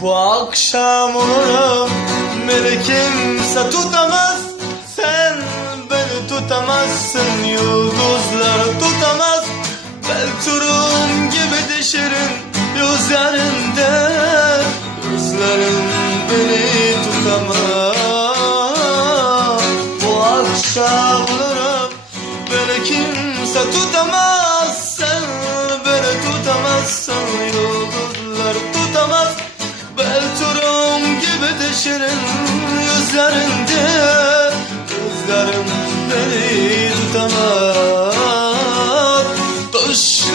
Bu akşam olurum Beni kimse tutamaz. Sen beni tutamazsın Yıldızlar tutamaz. Belturum gibi dişirin Yüzlerinde Gözlerin beni tutamaz. Bu akşam olurum Beni kimse tutamaz. Sen beni tutamazsın şirin yüzlerinde Gözlerim beni tutamaz. Doş